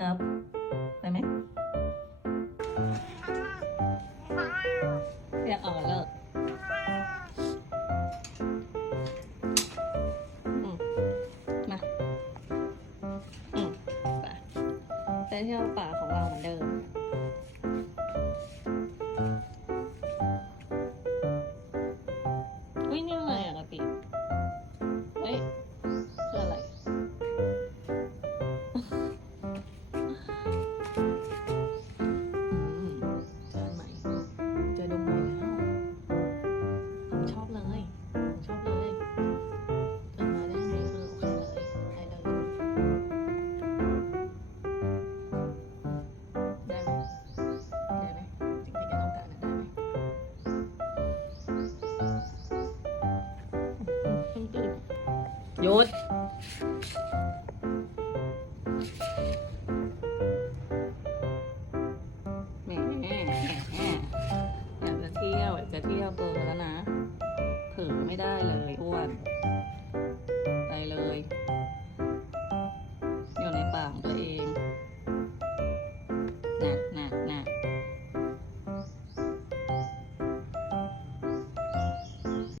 ครับไปไหมอยากออกแล้วมาอืมไปเที่ยวป่าของเราเหมือนเดิม หยุดแหมแหมอยากจะเที่ยวอยากจะเที่ยวเบอร์แล้วนะเผลอไม่ได้เลย